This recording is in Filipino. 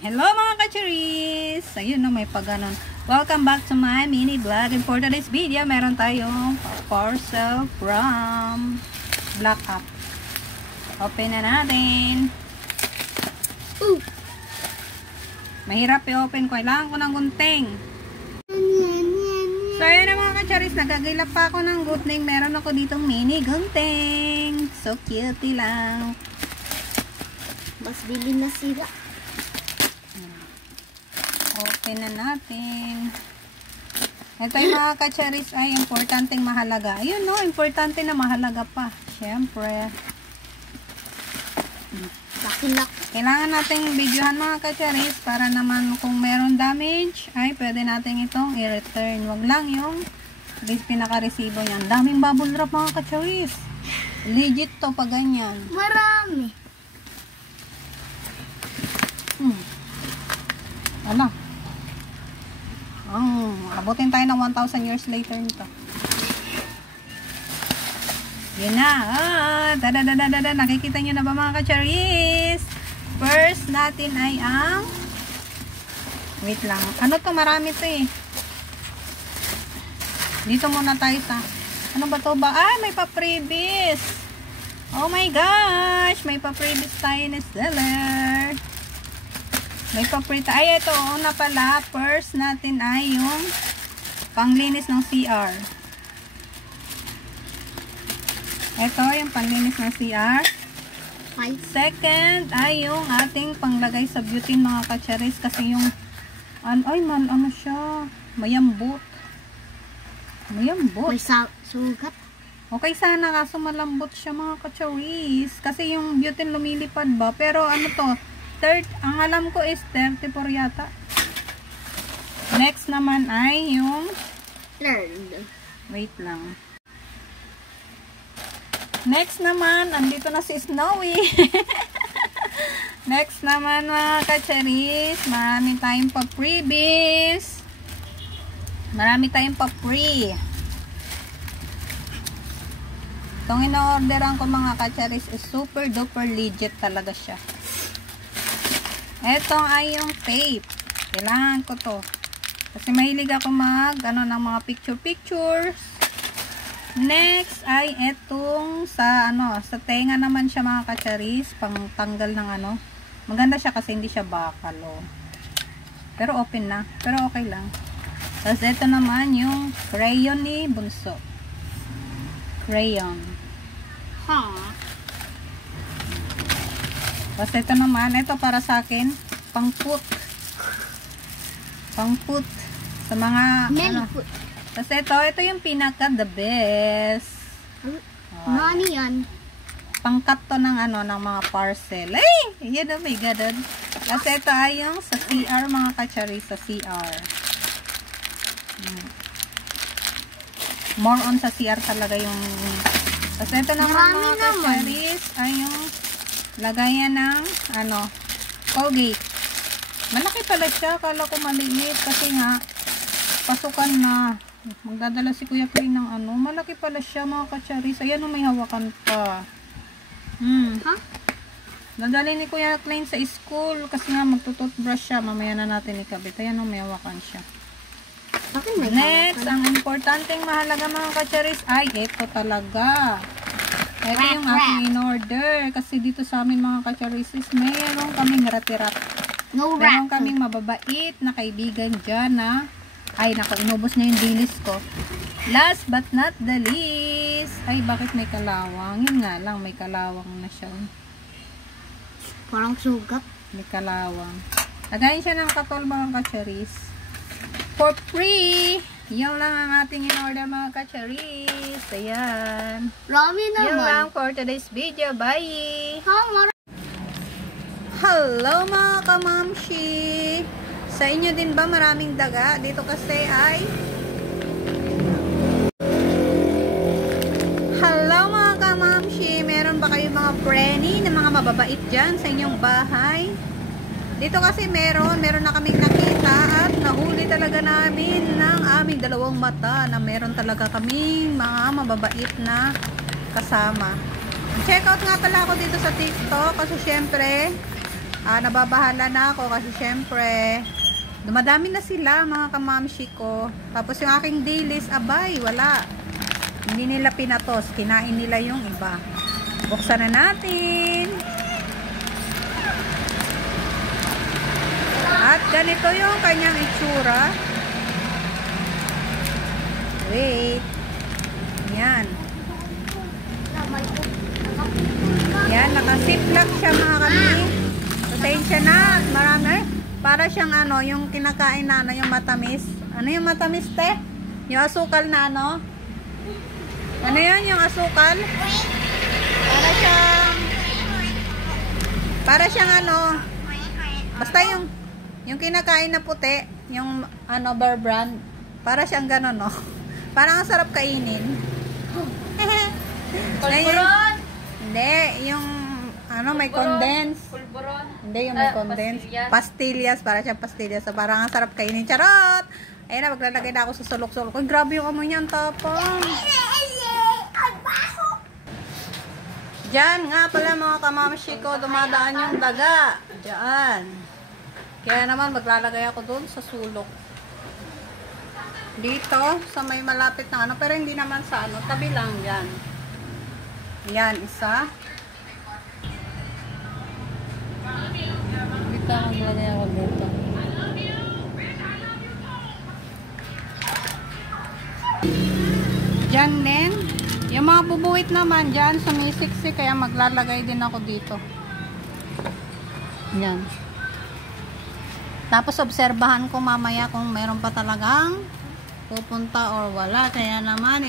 Hello mga kachuris! Ayun na, may pag-ganon. Welcome back to my mini vlog. And for today's video, meron tayong parcel from Black App. Open na natin. Mahirap i-open ko. Kailangan ko ng gunting. So ayun na mga kachuris, nagagilap pa ako ng gunting. Meron ako ditong mini gunting. So cute lang. Mas bili na sila. Open na natin. Ito yung mga kacharis ay importanteng mahalaga. Ayun no, importante na mahalaga pa. Siyempre. Kailangan nating videohan mga kacharis para naman kung meron damage ay pwede natin itong i-return. Wag lang yung pinaka-resibo niyan. Daming bubble wrap mga kacharis. Legit to pag ganyan. Marami. Ano? Abutin tayo ng 1,000 years later nito. Yun na. Nakikita nyo na ba mga kacharis? First natin ay ang wait lang. Ano to? Marami to eh. Dito muna tayo sa ano ba to ba? Ay, may pa-freebies. Oh my gosh. May pa-freebies tayo ni seller. May paprita. Ay, ito. Una pala. First natin ay yung panglinis ng CR. Ito, yung panglinis ng CR. Second ay yung ating panglagay sa butane mga kacharis. Kasi yung ano siya. Mayambot. Mayambot. May sugat. Okay sana kaso malambot siya mga kacharis. Kasi yung butane lumilipad ba. Pero ano to? Ang alam ko is 34 yata. Next naman ay yung wait lang. Next naman, andito na si Snowy. Next naman mga kacharis, marami tayong pa-freebies. Marami tayong pa-free. Itong ino-orderan ko mga kacharis is super duper legit talaga siya. Ito ay yung tape. Kailangan ko to. Kasi mahilig ako ng mga pictures. Next ay etong sa tenga naman siya mga kacharis. Pang tanggal ng Maganda siya kasi hindi siya bakal. Oh. Pero open na. Pero okay lang. Tapos ito naman yung crayon ni Bunso. Crayon. Tapos ito naman, ito para sa akin, pang-put sa mga, Tapos ito yung pinaka the best. Ano yan? Pang-cut to ng ng mga parcel. Ay! Yan oh my God. Tapos ito ay yung sa CR mga kacharis, sa CR. More on sa CR talaga yung, tapos ito naman mga kacharis, ay yung lagayan ng Colgate. Malaki pala siya. Akala ko maliit kasi nga pasukan na. Magdadala si Kuya Clay ng malaki pala siya mga kacharis. Ayan may hawakan pa. Dadali ni Kuya Clay sa school kasi nga magtututbrush siya. Mamaya na natin ikabit. Ayan may hawakan siya. Next, ang importanteng mahalaga mga kacharis ay ito talaga. Ito yung aking in-order. Kasi dito sa amin mga kacharisis, meron kaming rati-rat. Meron kaming mababait na kaibigan dyan na, ay naku, inubos na yung dilis ko. Last but not the least, ay bakit may kalawang? Yun nga lang, may kalawang na siya. Parang sugat. May kalawang. Lagayin siya ng katol mga kacharis. For free! Yan lang ang ating in-order mga kacharis. Ayan. Rami naman. Yan lang for today's video. Bye! Hello mga kamamshi! Sa inyo din ba maraming daga? Dito kasi ay hello mga kamamshi! Meron ba kayo mga preni na mga mababait dyan sa inyong bahay? Dito kasi meron na kaming nakita at nahuli talaga namin ng aming dalawang mata na meron talaga kaming mga mababait na kasama. Check out nga pala ako dito sa TikTok kasi syempre nababahala na ako kasi syempre, dumadami na sila mga kamamshi ko. Tapos yung aking dailies, abay, wala. Hindi nila pinatos. Kinain nila yung iba. Buksan na natin. At ganito yung kanyang itsura. Wait. Yan. Yan, nakasiplock siya mga kami. Pasensya na. Marami. Para siyang ano, yung kinakain na ano, yung matamis. Ano yung matamis, te? Yung asukal na ano? Ano yan, yung asukal? Para siyang ano, basta yung kinakain na puti, yung ano, Bear Brand. Para siyang gano'n, no? Parang ang sarap kainin. Pulburon? Hindi, yung ano, may condense. Pulburon? Hindi, yung may condense. Pastillas, para siyang pastillas. So, parang ang sarap kainin. Charot! Ayun na, maglalagay na ako sa sulok-sulok. Uy, grabe yung amoy niya, ang tapang. Diyan nga pala mga kamamshi ko, dumadaan yung daga. Diyan. Kaya naman, maglalagay ako doon sa sulok. Dito, sa may malapit na ano, pero hindi naman sa ano, tabi lang yan. Yan, isa. Dito, maglagay ako dito. Diyan din. Yung mga bubuwit naman, diyan, sumisiksik, kaya maglalagay din ako dito. Yan. Tapos, obserbahan ko mamaya kung meron pa talagang pupunta or wala. Kaya naman,